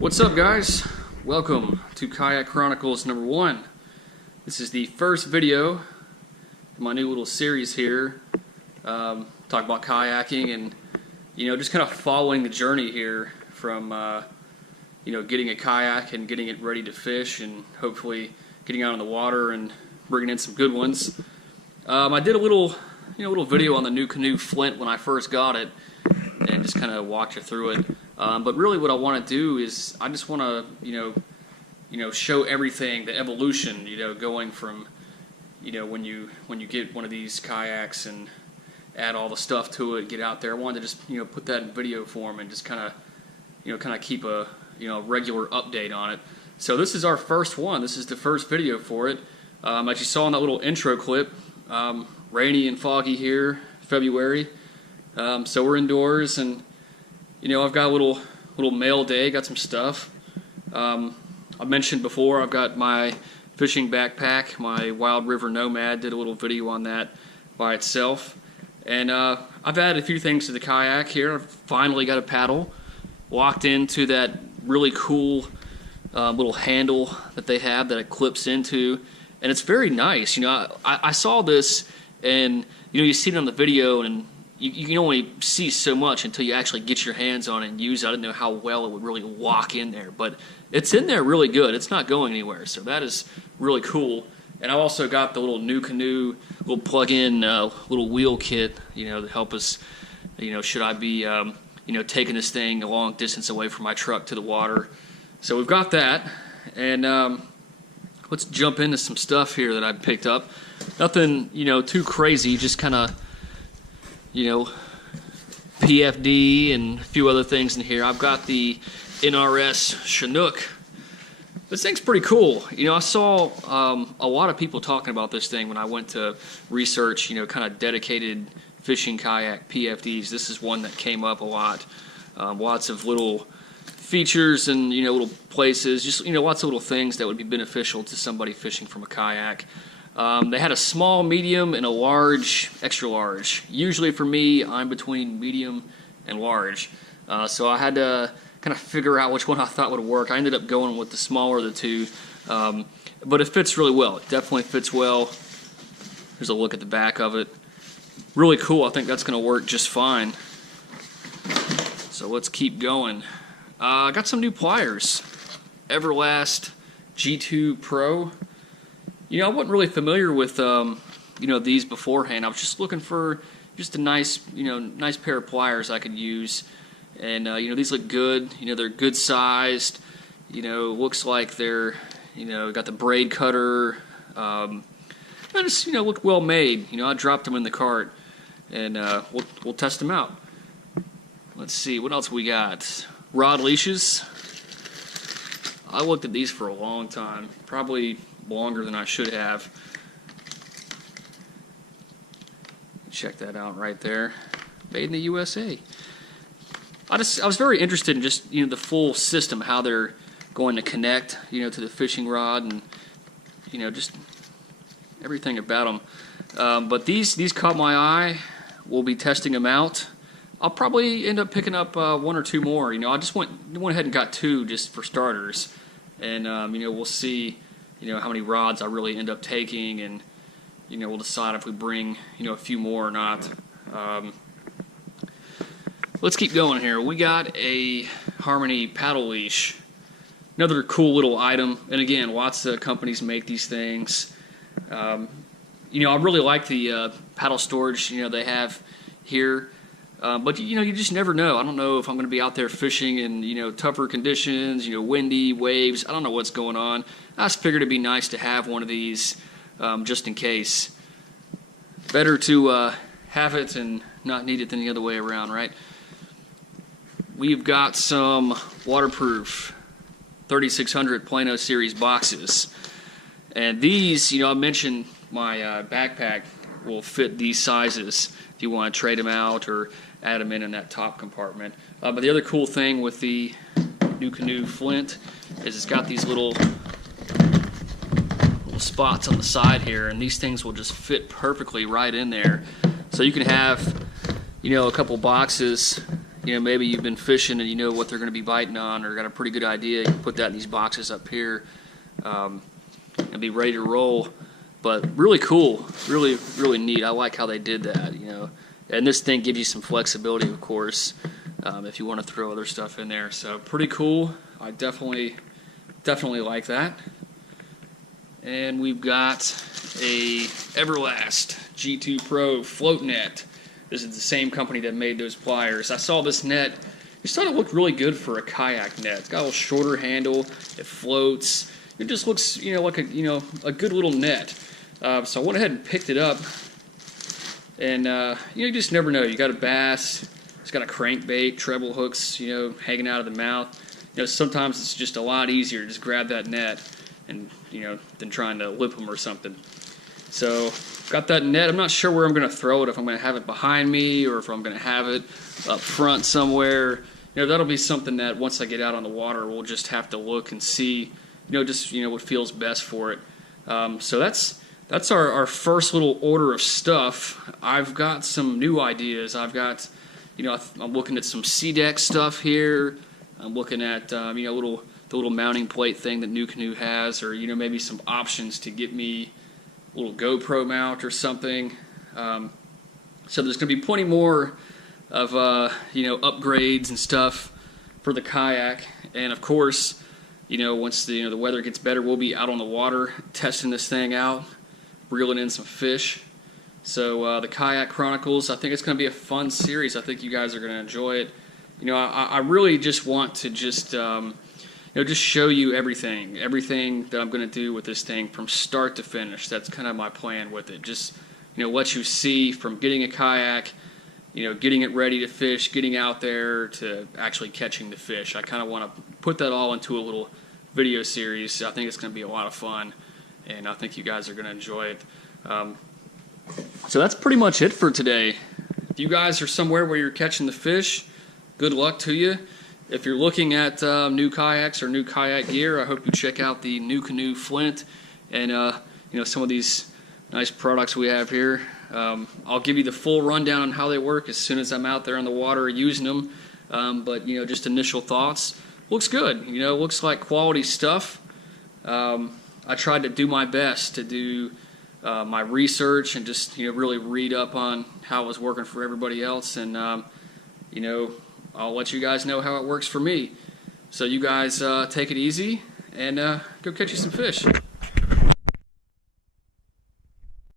What's up, guys? Welcome to Kayak Chronicles number 1. This is the first video in my new little series here. Talk about kayaking and, just kind of following the journey here from, getting a kayak and getting it ready to fish and hopefully getting out on the water and bringing in some good ones. I did a little video on the new canoe Flint when I first got it and just kind of walked you through it. But really what I want to do is I just want to, show everything, the evolution, going from, when you get one of these kayaks and add all the stuff to it, get out there. I wanted to just, put that in video form and just kind of keep a, regular update on it. So this is our first one. This is the first video for it. As you saw in that little intro clip, rainy and foggy here, February. So we're indoors and, I've got a little mail day, got some stuff. I mentioned before I've got my fishing backpack, my Wild River Nomad, did a little video on that by itself. And I've added a few things to the kayak here. I've finally got a paddle, walked into that really cool little handle that they have that it clips into, and it's very nice. I saw this and, you see it on the video and you can only see so much until you actually get your hands on it and use it. I didn't know how well it would really walk in there, but it's in there really good. It's not going anywhere, so that is really cool. And I also got the little new canoe, little plug-in little wheel kit, to help us, should I be, taking this thing a long distance away from my truck to the water. So we've got that, and let's jump into some stuff here that I picked up. Nothing, too crazy, just kind of, PFD and a few other things in here. I've got the NRS Chinook. This thing's pretty cool. I saw a lot of people talking about this thing when I went to research, kind of dedicated fishing kayak PFDs. This is one that came up a lot. Lots of little features and, little places, just, lots of little things that would be beneficial to somebody fishing from a kayak. They had a small, medium, and a large, extra large. Usually for me, I'm between medium and large. So I had to kind of figure out which one I thought would work. I ended up going with the smaller of the two. But it fits really well. It definitely fits well. Here's a look at the back of it. Really cool. I think that's going to work just fine. So let's keep going. I got some new pliers. Everlast G2 Pro. I wasn't really familiar with, these beforehand. I was just looking for just a nice, nice pair of pliers I could use. And, these look good. They're good sized. Looks like they're, got the braid cutter. They just, look well made. I dropped them in the cart. And we'll test them out. Let's see, what else we got? Rod leashes. I looked at these for a long time. Probably longer than I should have. Check that out right there. Made in the USA. I was very interested in just the full system, how they're going to connect to the fishing rod and just everything about them. But these caught my eye. We'll be testing them out. I'll probably end up picking up one or two more. I just went ahead and got two just for starters, and we'll see how many rods I really end up taking, and we'll decide if we bring a few more or not. Let's keep going here. We got a Harmony paddle leash, another cool little item. And again, lots of companies make these things. I really like the paddle storage they have here. But you just never know. I don't know if I'm going to be out there fishing in tougher conditions, windy, waves. I don't know what's going on. I just figured it'd be nice to have one of these just in case. Better to have it and not need it than the other way around, right? We've got some waterproof 3600 Plano series boxes, and these, I mentioned my backpack will fit these sizes if you want to trade them out or add them in that top compartment. But the other cool thing with the new canoe Flint is it's got these little spots on the side here, and these things will just fit perfectly right in there. So you can have, a couple boxes, maybe you've been fishing and you know what they're going to be biting on, or got a pretty good idea. You can put that in these boxes up here and be ready to roll. But really cool, really neat. I like how they did that, And this thing gives you some flexibility, of course, if you want to throw other stuff in there. So pretty cool. I definitely like that. And we've got a Everlast G2 Pro float net. This is the same company that made those pliers. I saw this net. I just thought it looked really good for a kayak net. It's got a little shorter handle. It floats. It just looks, like a good little net. So I went ahead and picked it up. And you just never know. You got a bass. It's got a crankbait, treble hooks, hanging out of the mouth. Sometimes it's just a lot easier to just grab that net and than trying to lip them or something. So got that net. I'm not sure where I'm going to throw it, if I'm going to have it behind me or if I'm going to have it up front somewhere. That'll be something that once I get out on the water, we'll just have to look and see, what feels best for it. So that's our first little order of stuff. I've got some new ideas. I've got, I'm looking at some C-Deck stuff here. I'm looking at, the little mounting plate thing that NuCanoe has, or, maybe some options to get me a little GoPro mount or something. So there's going to be plenty more of, upgrades and stuff for the kayak. And, of course, once the weather gets better, we'll be out on the water testing this thing out, reeling in some fish. So the Kayak Chronicles, I think it's going to be a fun series. I think you guys are going to enjoy it. I really just want to just show you everything that I'm going to do with this thing from start to finish. That's kind of my plan with it. Just, let you see from getting a kayak, getting it ready to fish, getting out there to actually catching the fish. I kind of want to put that all into a little video series. I think it's going to be a lot of fun, and I think you guys are going to enjoy it. So that's pretty much it for today. If you guys are somewhere where you're catching the fish, good luck to you. If you're looking at new kayaks or new kayak gear, I hope you check out the NuCanoe Flint and some of these nice products we have here. I'll give you the full rundown on how they work as soon as I'm out there on the water using them. But just initial thoughts. Looks good. Looks like quality stuff. I tried to do my best to do my research and just really read up on how it was working for everybody else, and I'll let you guys know how it works for me. So you guys take it easy and go catch you some fish.